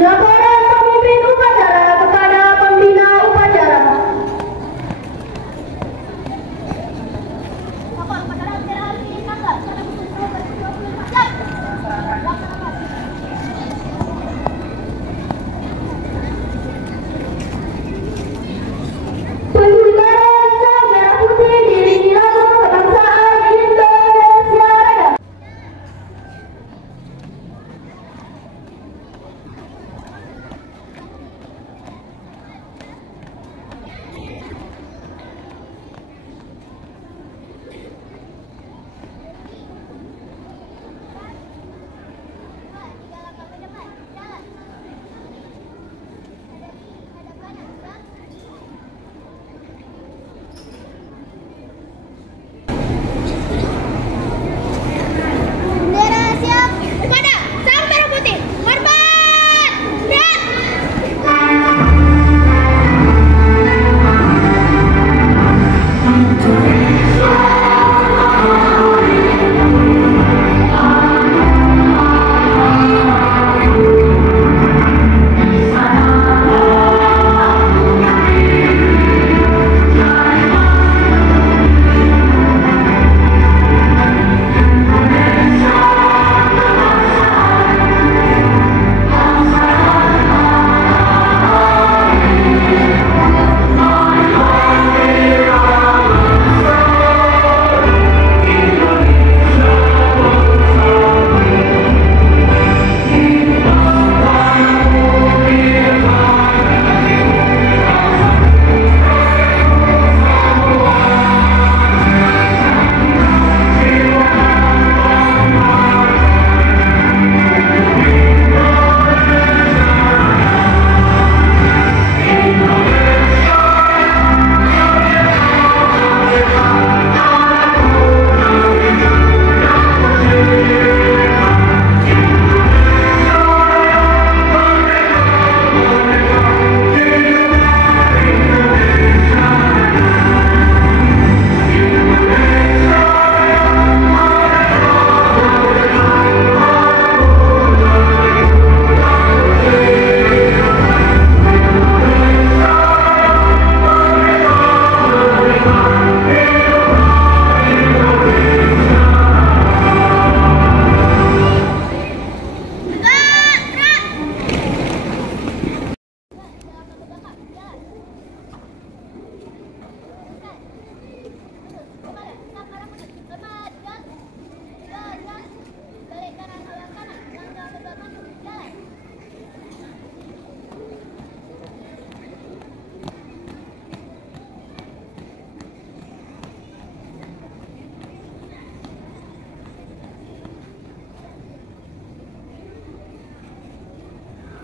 Laporan pemimpin upacara kepada pembina upacara. Pembubaran Sang Merah Putih diiringi lagu kebangsaan Indonesia Raya. Bendera siap kepada Sang Merah Putih. Hormat, gerak.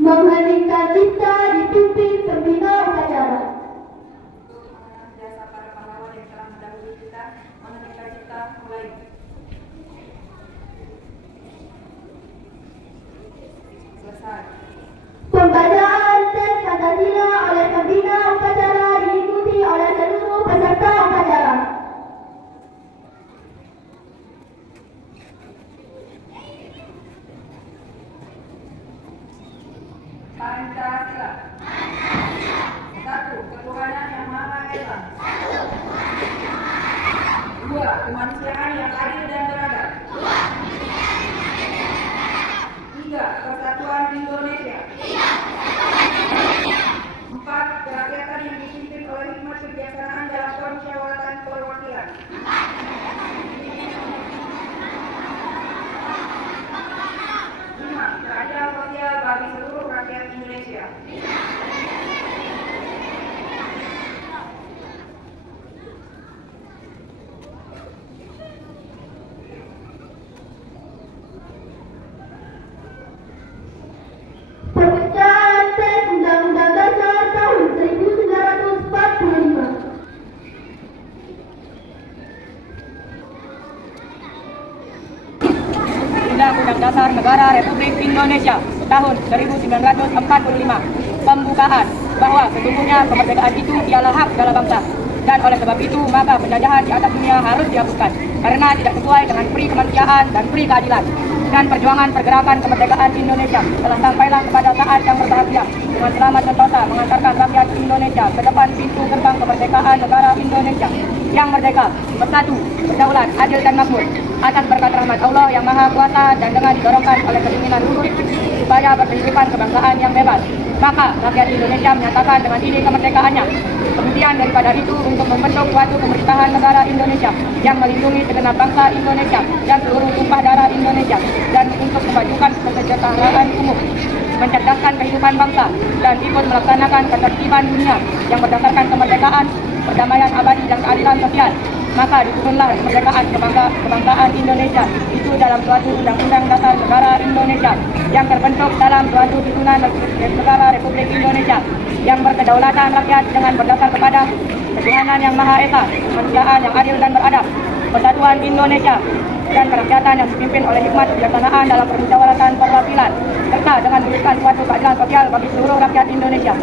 Mengheningkan cipta dipimpin pembina upacara. Jasa para pahlawan yang telah mendahului kita, mengheningkan cipta mulai. Selesai. Pembacaan teks Pancasila oleh pembina upacara diikuti oleh seluruh peserta upacara. Pancasila. Satu, ketuhanan yang Maha Esa. Dua, kemanusiaan yang adil dan beradab. Tiga, persatuan Indonesia. Empat, kerakyatan yang dipimpin oleh hikmat kebijaksanaan dalam permusyawaratan perwakilan. Lima, keadilan sosial bagi seluruh rakyat Indonesia. Pembacaan teks Undang-Undang Dasar tahun 1945. Undang-Undang Dasar Negara Republik Indonesia tahun 1945 pembukaan bahwa sesungguhnya kemerdekaan itu ialah hak segala bangsa, dan oleh sebab itu maka penjajahan di atas dunia harus dihapuskan karena tidak sesuai dengan pri kemanusiaan dan pri keadilan. dengan perjuangan pergerakan kemerdekaan Indonesia telah sampailah kepada saat yang berbahagia dengan selamat sentosa mengantarkan rakyat Indonesia ke depan pintu gerbang kemerdekaan negara Indonesia yang merdeka, bersatu, berdaulat, adil dan makmur atas berkat rahmat Allah yang Maha Kuasa dan dengan didorongkan oleh keinginan luhur supaya berkehidupan kebangsaan yang bebas. Maka rakyat Indonesia menyatakan dengan ini kemerdekaannya. Kemudian daripada itu untuk membentuk suatu pemerintahan negara Indonesia yang melindungi segenap bangsa Indonesia dan seluruh tumpah darah Indonesia dan untuk memajukan kesejahteraan umum, mencerdaskan kehidupan bangsa dan ikut melaksanakan ketertiban dunia yang berdasarkan kemerdekaan, perdamaian abadi dan keadilan sosial. Maka disusunlah kemerdekaan kebangsaan Indonesia itu dalam suatu undang-undang dasar negara Indonesia yang terbentuk dalam suatu susunan negara Republik Indonesia yang berkedaulatan rakyat dengan berdasar kepada ketuhanan yang Maha Esa, kemanusiaan yang adil dan beradab, persatuan Indonesia dan kerakyatan yang dipimpin oleh hikmat kebijaksanaan dalam permusyawaratan perwakilan serta dengan memberikan suatu keadilan sosial bagi seluruh rakyat Indonesia.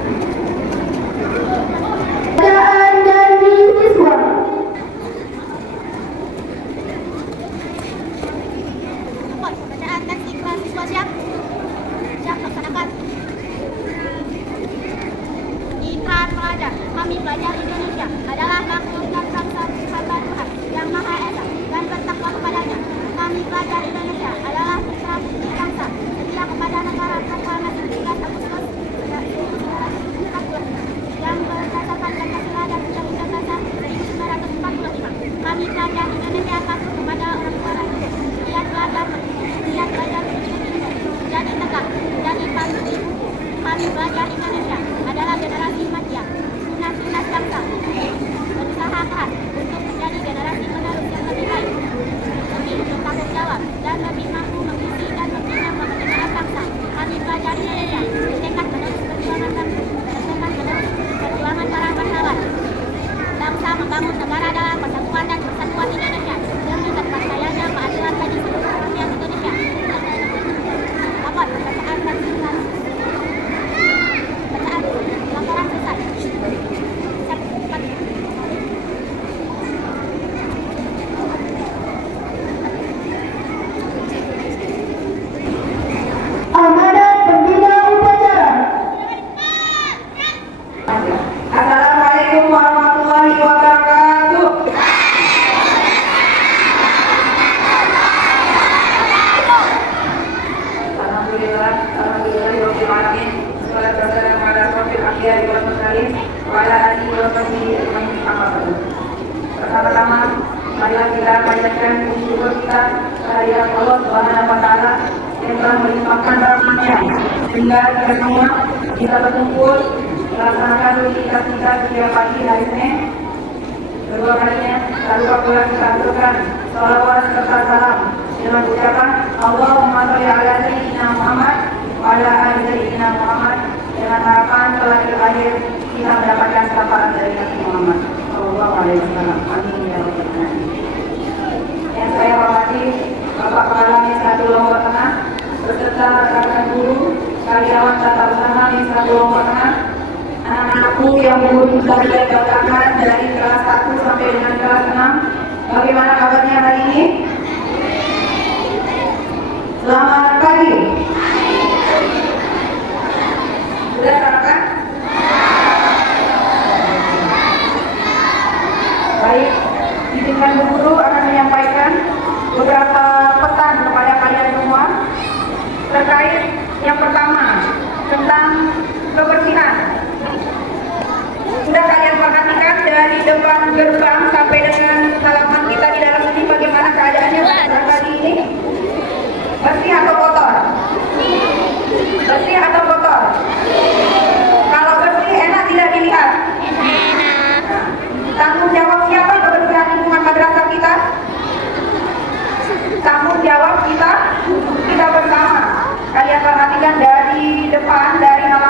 Bacaan dari siswa. Bacaan dan iklan siswa siap? Siap laksanakan. Iklan pelajar. Kami pelajar Indonesia adalah makhluk dan bangsa hamba Tuhan yang Maha Esa dan bertakwa kepadanya. Kami pelajar Indonesia adalah putra putri bangsa setia kepada negara proklamasi 13 Agustus 1945 yang berdasarkan Pancasila dan Undang-Undang Dasar 1945. Kami pelajar Indonesia patuh kepada orang tua dan guru. Giat belajar jadi tegak, jadi patuh di buku. Kami pelajar Indonesia adalah generasi madia, tunas bangsa, berusaha keras untuk menjadi generasi penerus yang lebih baik, lebih bertanggung jawab dan lebih mampu mengisi dan membina kemerdekaan bangsa. Kami pelajar Indonesia bertekad menerus perjuangan para pahlawan bangsa membangun negara dalam persatuan dan persatuan Indonesia demi tercapainya keadilan bagi seluruh rakyat Indonesia. Dapat bacaan dan iklan. Bacaan laporan selesai. Amanat pembina upacara. Assalamualaikum warahmatullahi wabarakatuh. Alhamdulillah, alhamdulillahirabbil alamin. Wassalatu wassalamu ala asyrofil anbiya'i wal mursalin wa ala alihi wa sahbihi ajmain. Amma ba'du. Pertama-tama, marilah kita panjatkan puji syukur kita kehadirat Allah Subhanahu wa taala yang telah melimpahkan rahmat-Nya sehingga kita semua bisa berkumpul melaksanakan rutinitas kita setiap pagi hari Senin. Kedua kalinya, tak lupa pula kita aturkan salawat serta salam dengan ucapan Allahumma sholli ala sayyidina Muhammad wa ala ali sayyidina Muhammad dengan harapan kelak di akhir kita mendapatkan syafaat dari Nabi Muhammad sallallahu alaihi wasallam. Amin ya rabbal alamin. Yang saya hormati Bapak Kepala Desa Lombok Tengah beserta rekan guru, karyawan tata usaha Desa Lombok Tengah, anak-anakku yang mengikuti belajar belakangan dari kelas 1 sampai dengan kelas 6. Bagaimana kabarnya hari ini? Selamat pagi. Sudah sarapan? Baik, izinkan Bu Guru akan menyampaikan beberapa pesan kepada kalian semua terkait yang pertama tentang kebersihan. Sudah kalian perhatikan dari depan gerbang sampai dengan halaman kita di dalam ini bagaimana keadaannya kali ini? Bersih atau kotor? Bersih atau kotor? Kalau bersih enak tidak dilihat? Nah, tanggung jawab siapa kebersihan lingkungan madrasah kita? Tanggung jawab kita bersama. Kalian perhatikan dari depan, dari halaman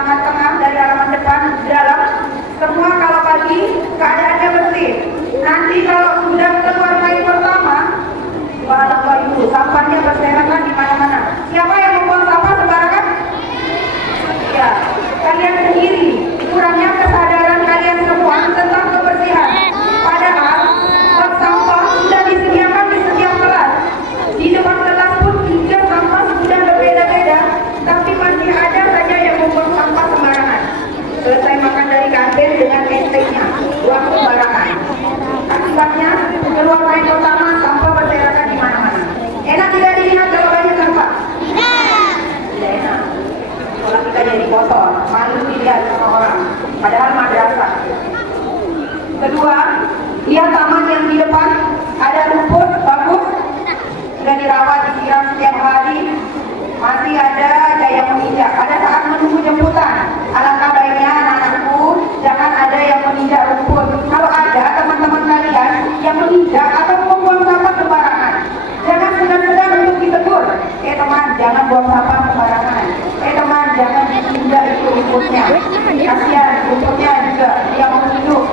jangan buang sampah sembarangan. Teman, jangan ditindak itu rumputnya. Kasihan, rumputnya juga yang mau hidup.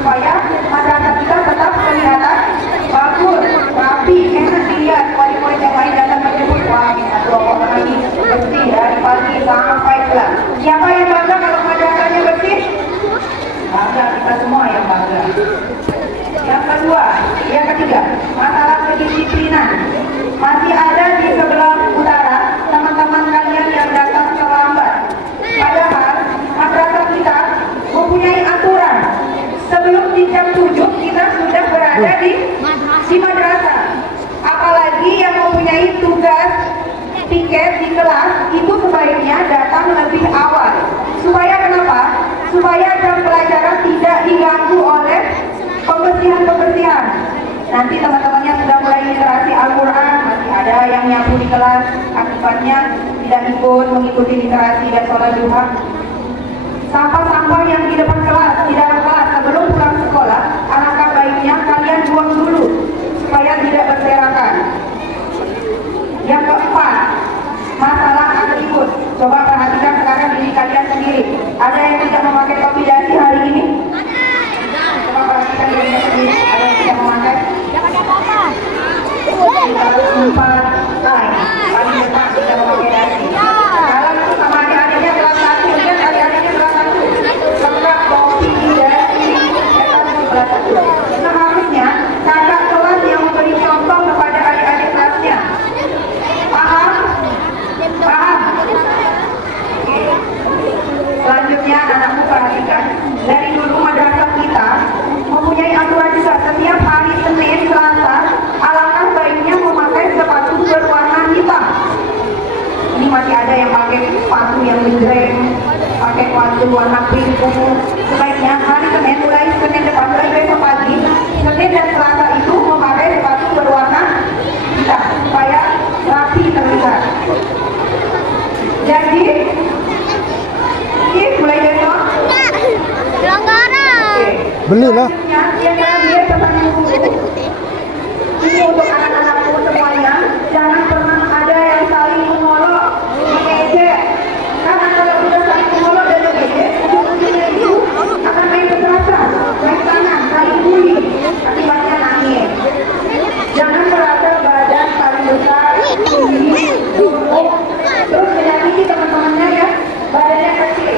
Supaya masyarakat kita tetap kelihatan bagus, rapi, enak dilihat. Murid-murid yang lain datang menyebut, wah, satu orang lagi bersih dari pagi sampai gelap. Siapa yang bangga kalau madrasahnya bersih? Bangga, kita semua yang bangga. Yang kedua, yang ketiga, masalah kedisiplinan. Masih ada di sebelah utara teman-teman kalian yang datang terlambat. Padahal madrasah kita mempunyai aturan. Sebelum di jam 7 kita sudah berada di madrasah. Apalagi yang mempunyai tugas piket di kelas itu sebaiknya datang lebih awal. Supaya kenapa? Supaya jam pelajaran tidak diganggu oleh pembersihan-pembersihan. Nanti teman-temannya sudah mulai literasi Al-Quran, masih ada yang nyapu di kelas, akibatnya tidak ikut mengikuti literasi dan sholat duha. Sampah-sampah yang di depan kelas, di dalam kelas sebelum pulang sekolah, alangkah baiknya kalian buang dulu supaya tidak berserakan. Yang keempat, masalah atribut. Coba perhatikan sekarang diri kalian sendiri. Ada yang tidak memakai topi dasi hari ini? Coba perhatikan dirinya sendiri. Ada yang tidak memakai? Jangan apa-apa. Empat, paling depan tidak memakai dasi. Kalau itu sama adik-adiknya kelas 1, lihat adik-adiknya kelas 1. Lengkap topi dasi, kelas 1. Seharusnya kakak kelas yang memberi contoh kepada adik-adik kelasnya. Paham? Paham? Selanjutnya anakku perhatikan, dari dulu madrasah kita mempunyai aturan juga setiap hari Senin, Selasa, alangkah baiknya memakai sepatu berwarna hitam. Ini masih ada yang pakai sepatu yang menjreng, pakai sepatu warna pink ungu. Sebaiknya hari Senin, mulai Senin depan, mulai besok pagi, Senin dan Selasa itu memakai sepatu berwarna hitam supaya rapi terlihat. Jadi mulai besok belilah. yang terakhir pesan ibu ini untuk anak-anakku semuanya, jangan pernah ada yang saling mengolok, mengejek. Karena kalau sudah saling mengolok dan mengejek, ujung-ujungnya itu akan main kekerasan, main tangan, saling bully, akibatnya nangis. Jangan merasa badan paling besar, tinggi, gemuk, terus menyakiti teman-temannya ya, badannya kecil.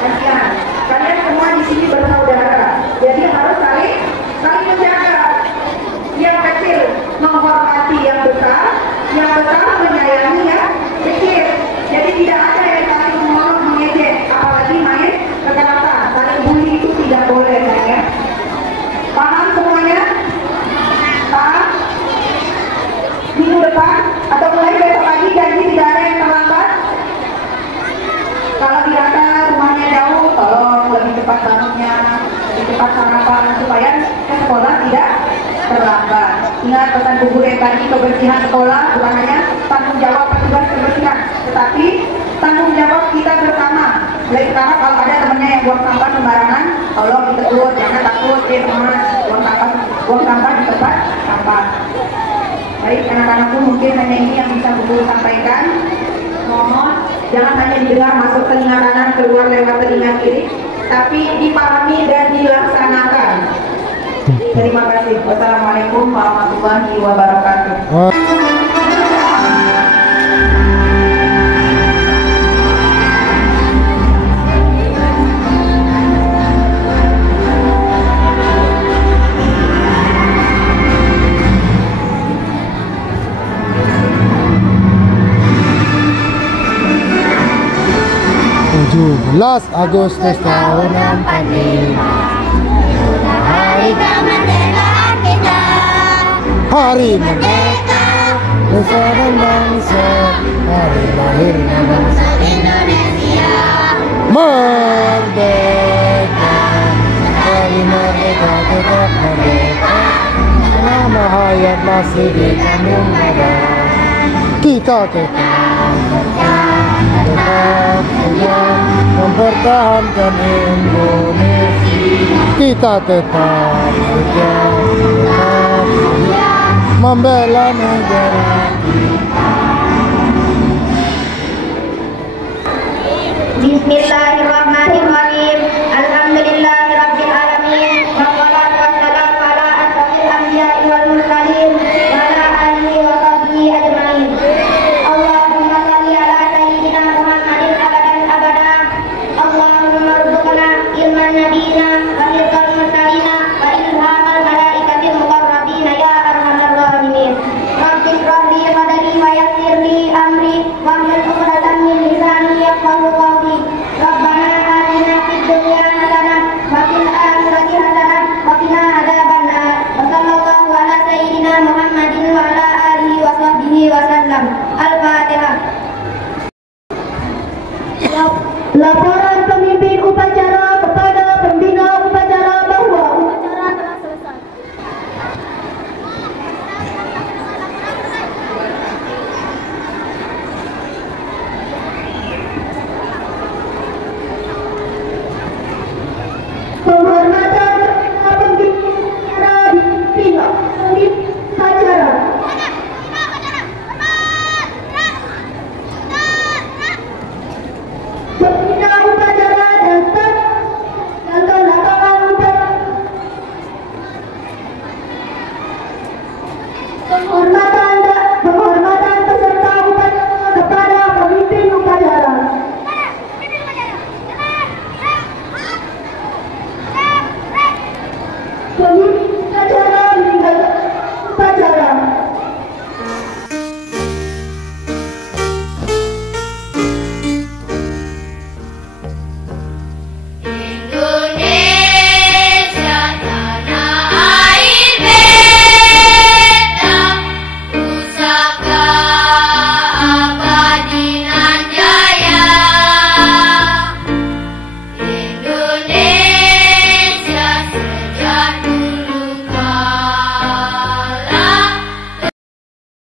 Kasihan, kalian semua di sini bersaudara, jadi harus saling menjaga. Yang kecil menghormati yang besar menyayangi yang kecil. Jadi tidak ada yang saling mengolok mengejek, apalagi main kekerasan, saling bully itu tidak boleh ya. Paham semuanya? Paham? Minggu depan atau mulai besok pagi janji tidak ada yang terlambat. Kalau dirasa rumahnya jauh, tolong lebih cepat bangunnya, lebih cepat sarapan supaya ke sekolah tidak terlambat. Ingat pesan Bu Guru yang tadi, kebersihan sekolah bukan hanya tanggung jawab petugas kebersihan, tetapi tanggung jawab kita bersama. Mulai sekarang kalau ada temannya yang buang sampah sembarangan, tolong ditegur, jangan takut, teman, buang sampah di tempat sampah. Baik, anak-anakku, mungkin hanya ini yang bisa Bu Guru sampaikan. Mohon jangan hanya didengar masuk telinga kanan keluar lewat telinga kiri, tapi dipahami dan dilaksanakan. Terima kasih. Wassalamualaikum warahmatullahi wabarakatuh. Las Agustus tahun 45, Hari kemerdekaan kita. hari merdeka nusa dan bangsa, hari lahirnya bangsa Indonesia. merdeka. Hari merdeka tetap merdeka, nama hayat masih di kandung ada. Kita tetap mempertahankan Indonesia. Kita tetap setia membela negara kita. Bismillahirrahmanirrahim. Alhamdulillahirabbil alamin. Wassalatu wassalamu ala asyrofil anbiya'i wal mursalin wa ala alihi wa sahbihi ajmain. Allahumma shalli ala sayyidina Muhammadin abadan abada. Allahumma rzuqna ilman nabiyina wa rizqal mursalina wa ilhamal malaikatil muqarrabina ya arhamar rahimin. Rabbi shrah li sadri wa yassir li amri wahlul 'uqdatam min lisani yafqahu qawli. Rabbana atina fid dunya hasanah wa fil akhirati hasanah wa qina adzabannar. Wa sallallahu ala sayyidina Muhammadin wa ala alihi wa sahbihi wa sallam. Al-Fatihah. Laporan